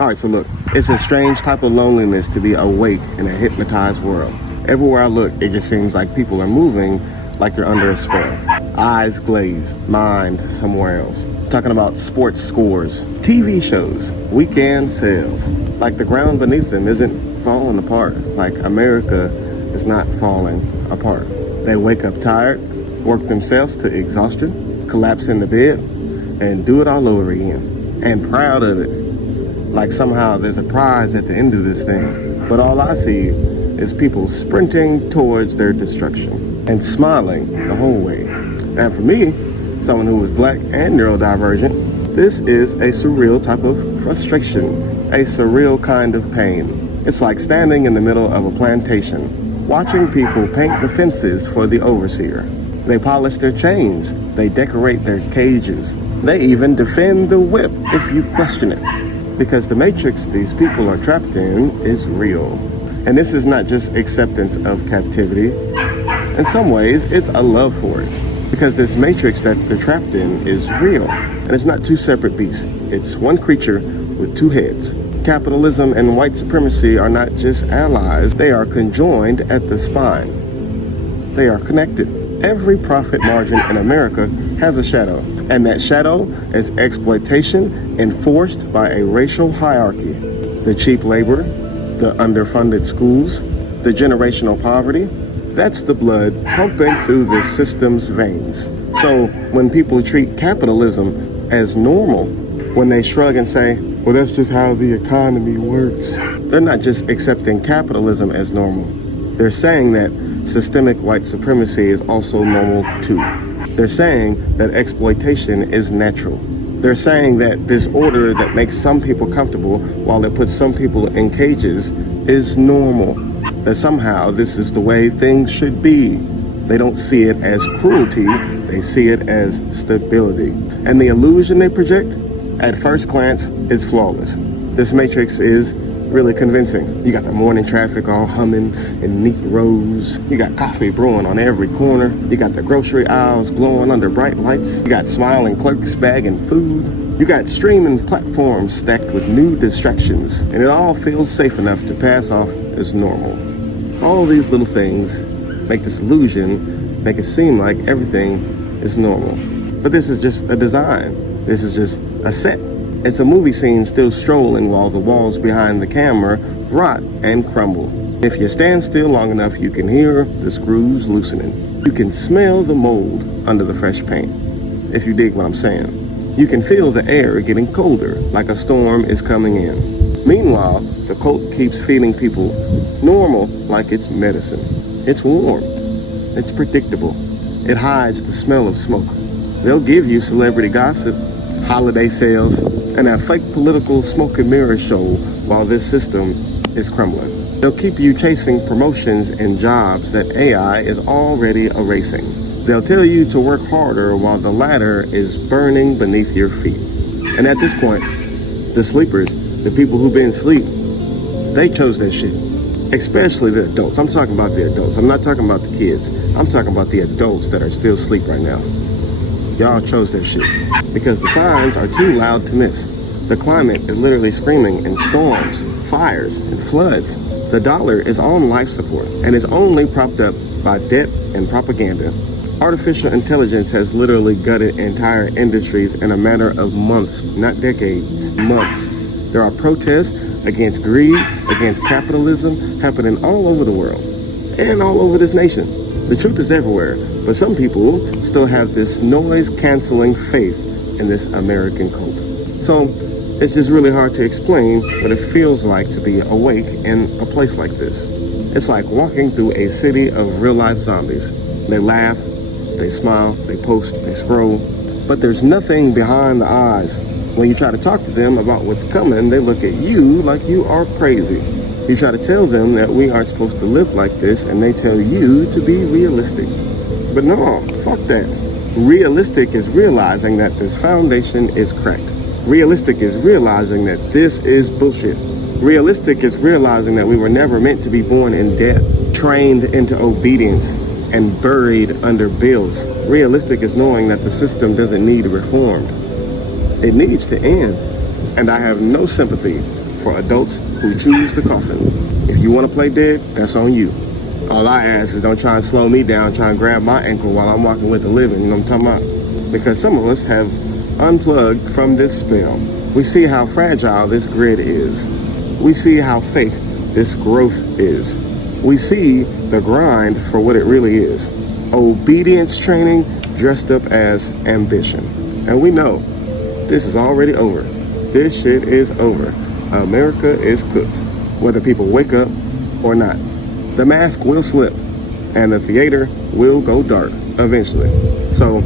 All right, so look, it's a strange type of loneliness to be awake in a hypnotized world. Everywhere I look, it just seems like people are moving like they're under a spell. Eyes glazed, mind somewhere else. Talking about sports scores, TV shows, weekend sales. Like the ground beneath them isn't falling apart. Like America is not falling apart. They wake up tired, work themselves to exhaustion, collapse in the bed, and do it all over again. And proud of it. Like somehow there's a prize at the end of this thing. But all I see is people sprinting towards their destruction and smiling the whole way. And for me, someone who is black and neurodivergent, this is a surreal type of frustration, a surreal kind of pain. It's like standing in the middle of a plantation, watching people paint the fences for the overseer. They polish their chains, they decorate their cages, they even defend the whip if you question it. Because the matrix these people are trapped in is real. And this is not just acceptance of captivity. In some ways, it's a love for it. Because this matrix that they're trapped in is real. And it's not two separate beasts. It's one creature with two heads. Capitalism and white supremacy are not just allies, they are conjoined at the spine. They are connected. Every profit margin in America has a shadow. And that shadow is exploitation enforced by a racial hierarchy. The cheap labor, the underfunded schools, the generational poverty, that's the blood pumping through the system's veins. So when people treat capitalism as normal, when they shrug and say, well, that's just how the economy works, they're not just accepting capitalism as normal. They're saying that systemic white supremacy is also normal too. They're saying that exploitation is natural. They're saying that this order that makes some people comfortable while it puts some people in cages is normal. That somehow this is the way things should be. They don't see it as cruelty, they see it as stability. And the illusion they project, at first glance, is flawless. This matrix is really convincing. You got the morning traffic all humming in neat rows. You got coffee brewing on every corner. You got the grocery aisles glowing under bright lights. You got smiling clerks bagging food. You got streaming platforms stacked with new distractions. And it all feels safe enough to pass off as normal. All these little things make this illusion make it seem like everything is normal. But this is just a design. This is just a set. It's a movie scene still strolling while the walls behind the camera rot and crumble. If you stand still long enough, you can hear the screws loosening. You can smell the mold under the fresh paint, if you dig what I'm saying. You can feel the air getting colder, like a storm is coming in. Meanwhile, the cult keeps feeding people normal like it's medicine. It's warm. It's predictable. It hides the smell of smoke. They'll give you celebrity gossip, holiday sales, and a fake political smoke and mirror show while this system is crumbling. They'll keep you chasing promotions and jobs that AI is already erasing. They'll tell you to work harder while the ladder is burning beneath your feet. And at this point, the sleepers, the people who've been asleep, they chose their shit. Especially the adults. I'm talking about the adults. I'm not talking about the kids. I'm talking about the adults that are still asleep right now. Y'all chose their shit because the signs are too loud to miss. The climate is literally screaming in storms, fires, and floods. The dollar is on life support and is only propped up by debt and propaganda. Artificial intelligence has literally gutted entire industries in a matter of months, not decades, months. There are protests against greed, against capitalism happening all over the world and all over this nation. The truth is everywhere, but some people still have this noise-canceling faith in this American cult. So it's just really hard to explain what it feels like to be awake in a place like this. It's like walking through a city of real-life zombies. They laugh, they smile, they post, they scroll, but there's nothing behind the eyes. When you try to talk to them about what's coming, they look at you like you are crazy. You try to tell them that we aren't supposed to live like this, and they tell you to be realistic. But no, fuck that. Realistic is realizing that this foundation is cracked. Realistic is realizing that this is bullshit. Realistic is realizing that we were never meant to be born in debt, trained into obedience, and buried under bills. Realistic is knowing that the system doesn't need reformed. It needs to end. And I have no sympathy for adults who choose the coffin. If you want to play dead, that's on you. All I ask is don't try and slow me down, try and grab my ankle while I'm walking with the living, you know what I'm talking about? Because some of us have unplugged from this spell. We see how fragile this grid is. We see how fake this growth is. We see the grind for what it really is. Obedience training dressed up as ambition. And we know this is already over. This shit is over. America is cooked, whether people wake up or not. The mask will slip and the theater will go dark eventually. So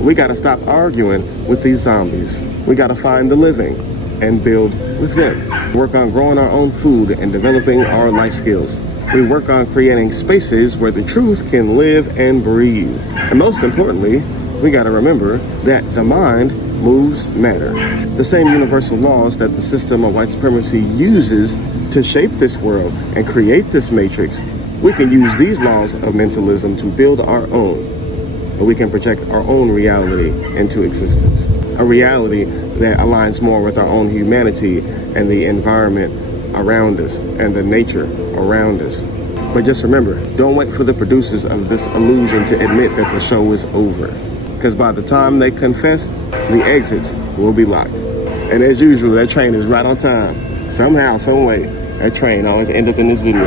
we gotta stop arguing with these zombies. We gotta find the living and build with them. Work on growing our own food and developing our life skills. We work on creating spaces where the truth can live and breathe. And most importantly, we gotta remember that the mind moves matter. The same universal laws that the system of white supremacy uses to shape this world and create this matrix, we can use these laws of mentalism to build our own. And we can project our own reality into existence. A reality that aligns more with our own humanity and the environment around us and the nature around us. But just remember, don't wait for the producers of this illusion to admit that the show is over. Because by the time they confess, the exits will be locked. And as usual, that train is right on time. Somehow, some way, that train always ends up in this video.